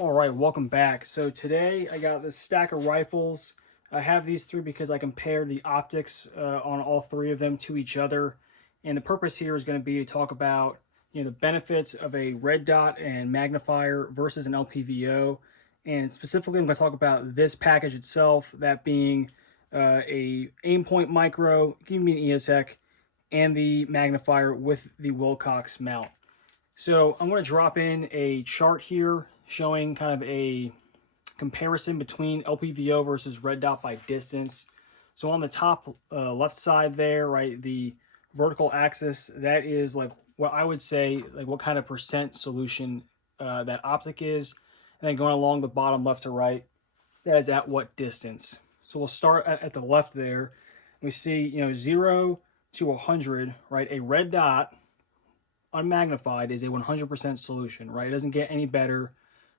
All right, welcome back. So today I got this stack of rifles. I have these three because I compared the optics on all three of them to each other. And the purpose here is going to be to talk about the benefits of a red dot and magnifier versus an LPVO. And specifically, I'm going to talk about this package itself, that being a Aimpoint Micro, give me an EOTech, and the magnifier with the Wilcox mount. So I'm going to drop in a chart here showing kind of a comparison between LPVO versus red dot by distance. So on the top left side there, right, the vertical axis, that is like what I would say, like what kind of percent solution that optic is. And then going along the bottom left to right, that is at what distance. So we'll start at the left there. We see, 0 to 100, right, a red dot unmagnified is a 100% solution, right? It doesn't get any better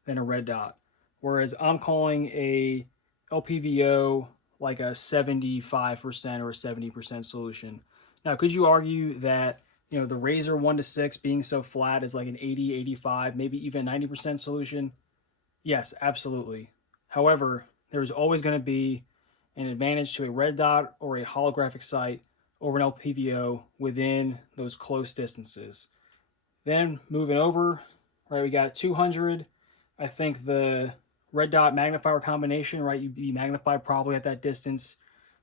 than a red dot. Whereas I'm calling a LPVO like a 75% or a 70% solution. Now, could you argue that, the Razor 1 to 6 being so flat is like an 80, 85, maybe even 90% solution? Yes, absolutely. However, there's always going to be an advantage to a red dot or a holographic sight over an LPVO within those close distances. Then moving over, right, we got 200. I think the red dot magnifier combination, right, you'd be magnified probably at that distance,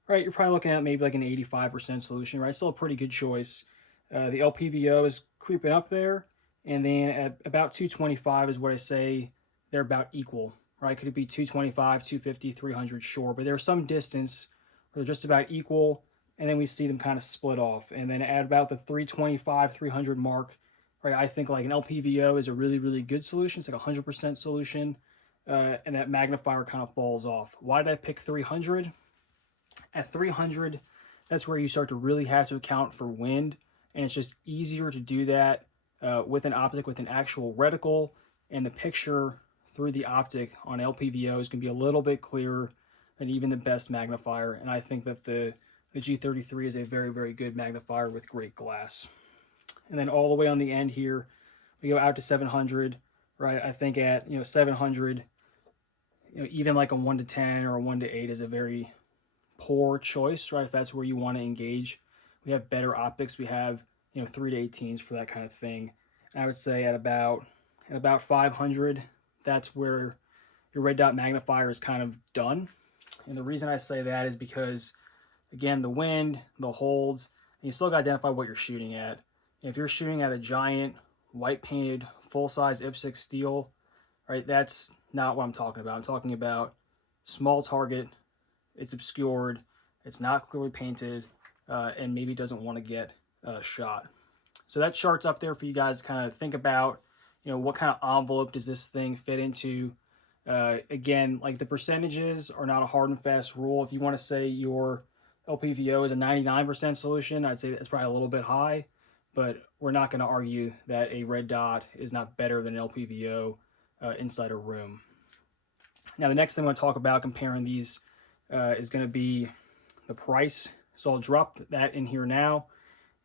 right? You're probably looking at maybe like an 85% solution, right? Still a pretty good choice. The LPVO is creeping up there, and then at about 225 is what I say they're about equal, right? Could it be 225, 250, 300? Sure, but there's some distance where they're just about equal, and then we see them kind of split off. And then at about the 325, 300 mark, right, I think like an LPVO is a really, really good solution. It's like a 100% solution, and that magnifier kind of falls off. Why did I pick 300? At 300, that's where you start to really have to account for wind, and it's just easier to do that with an optic, with an actual reticle, and the picture through the optic on LPVO is going to be a little bit clearer than even the best magnifier, and I think that the G33 is a very, very good magnifier with great glass. And then all the way on the end here, we go out to 700, right? I think at 700, even like a 1 to 10 or a 1 to 8 is a very poor choice, right? If that's where you want to engage, we have better optics. We have 3 to 18s for that kind of thing. And I would say at about 500, that's where your red dot magnifier is kind of done. And the reason I say that is because, again, the wind, the holds, and you still got to identify what you're shooting at. If you're shooting at a giant white painted full size IPSC steel, right, that's not what I'm talking about. I'm talking about small target, it's obscured, it's not clearly painted, and maybe doesn't want to get shot. So that chart's up there for you guys to kind of think about, what kind of envelope does this thing fit into? Again, like the percentages are not a hard and fast rule. If you want to say your LPVO is a 99% solution, I'd say that's probably a little bit high, but we're not going to argue that a red dot is not better than an LPVO inside a room. Now, the next thing I want to talk about comparing these is going to be the price. So I'll drop that in here now,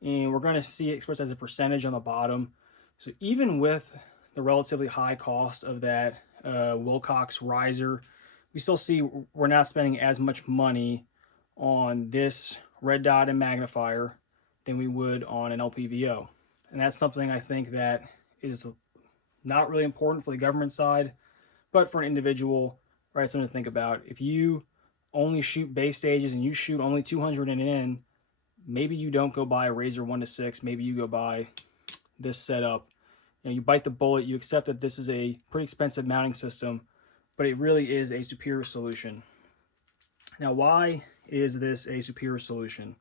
and we're going to see it expressed as a percentage on the bottom. So even with the relatively high cost of that Wilcox riser, we still see we're not spending as much money on this red dot and magnifier than we would on an LPVO. And that's something I think that is not really important for the government side, but for an individual, right, something to think about. If you only shoot base stages and you shoot only 200 and in, maybe you don't go buy a Razor 1 to 6, maybe you go buy this setup. You bite the bullet, you accept that this is a pretty expensive mounting system, but it really is a superior solution. Now, why is this a superior solution?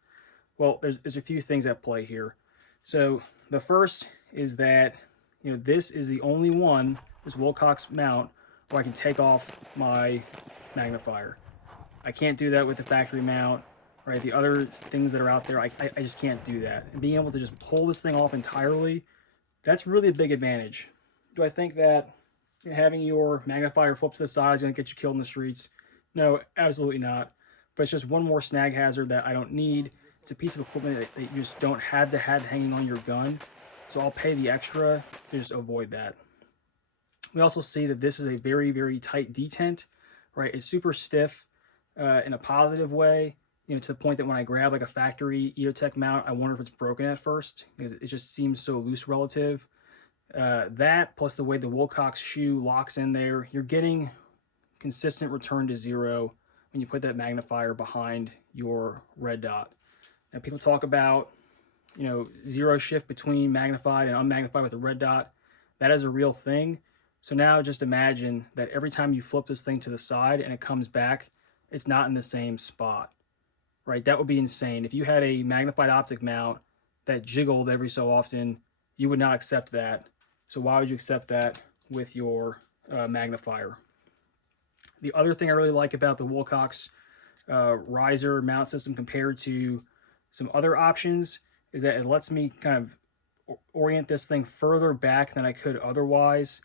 Well, there's a few things at play here. So the first is that this is the only one, this Wilcox mount, where I can take off my magnifier. I can't do that with the factory mount, right? The other things that are out there, I just can't do that. And being able to just pull this thing off entirely, that's really a big advantage. Do I think that having your magnifier flip to the side is going to get you killed in the streets? No, absolutely not. But it's just one more snag hazard that I don't need. It's a piece of equipment that you just don't have to have hanging on your gun. So I'll pay the extra to just avoid that. We also see that this is a very, very tight detent, right? It's super stiff in a positive way, you know, to the point that when I grab like a factory EOTech mount, I wonder if it's broken at first because it just seems so loose relative. That plus the way the Wilcox shoe locks in there, you're getting consistent return to zero when you put that magnifier behind your red dot. Now people talk about, you know, zero shift between magnified and unmagnified with a red dot. That is a real thing. So now just imagine that every time you flip this thing to the side and it comes back, it's not in the same spot, right? That would be insane. If you had a magnified optic mount that jiggled every so often, you would not accept that. So why would you accept that with your magnifier? The other thing I really like about the Wilcox riser mount system compared to some other options is that it lets me kind of orient this thing further back than I could otherwise.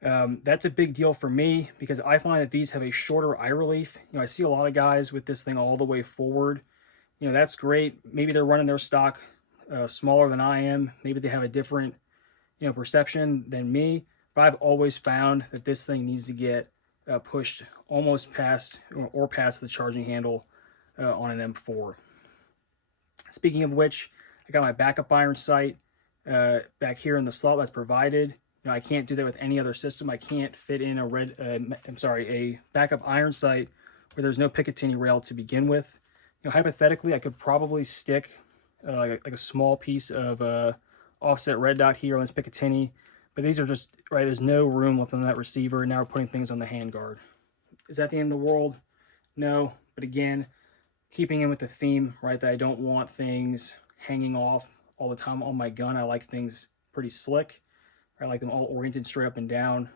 That's a big deal for me because I find that these have a shorter eye relief. You know, I see a lot of guys with this thing all the way forward. You know, that's great. Maybe they're running their stock smaller than I am. Maybe they have a different, you know, perception than me. But I've always found that this thing needs to get pushed almost past or past the charging handle on an M4. Speaking of which, I got my backup iron sight back here in the slot that's provided. You know, I can't do that with any other system. I can't fit in a backup iron sight where there's no Picatinny rail to begin with. You know, hypothetically, I could probably stick like a small piece of offset red dot here on this Picatinny, but these are just, right, there's no room left on that receiver, and now we're putting things on the handguard. Is that the end of the world? No, but again, keeping in with the theme, right, that I don't want things hanging off all the time on my gun. I like things pretty slick. I like them all oriented straight up and down.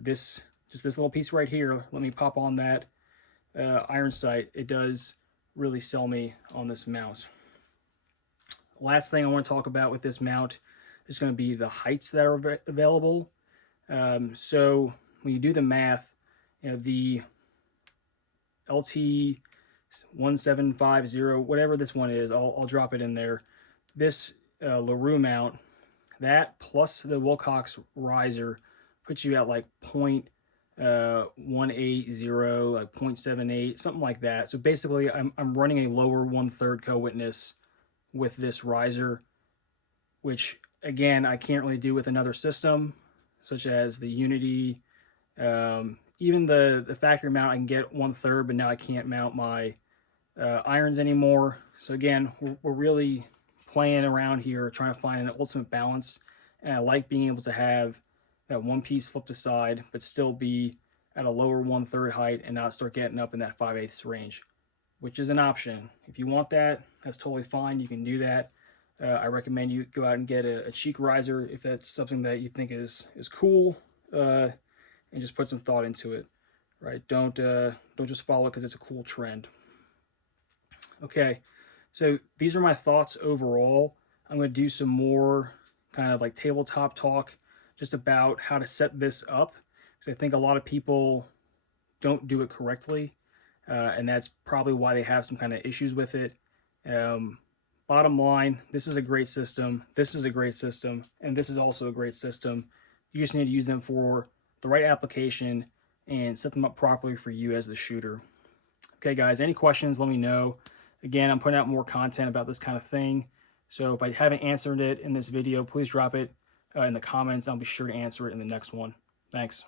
This little piece right here, let me pop on that iron sight. It does really sell me on this mount. Last thing I want to talk about with this mount is going to be the heights that are available. So when you do the math, you know, the LT 1750, whatever this one is, I'll drop it in there. This LaRue mount, that plus the Wilcox riser puts you at like 0.180, like 0.78, something like that. So basically, I'm running a lower 1/3 co-witness with this riser, which again I can't really do with another system, such as the Unity. Even the factory mount I can get 1/3, but now I can't mount my irons anymore. So again, we're really playing around here, trying to find an ultimate balance. And I like being able to have that one piece flipped aside, but still be at a lower 1/3 height and not start getting up in that 5/8 range, which is an option. If you want that, that's totally fine. You can do that. I recommend you go out and get a cheek riser if that's something that you think is cool, and just put some thought into it. Right? Don't just follow it because it's a cool trend. Okay, so these are my thoughts overall. I'm going to do some more kind of like tabletop talk just about how to set this up, because I think a lot of people don't do it correctly, and that's probably why they have some kind of issues with it. Bottom line, this is a great system, this is a great system, and this is also a great system. You just need to use them for the right application and set them up properly for you as the shooter. Okay, guys, any questions, let me know. Again, I'm putting out more content about this kind of thing, so if I haven't answered it in this video, please drop it in the comments. I'll be sure to answer it in the next one. Thanks.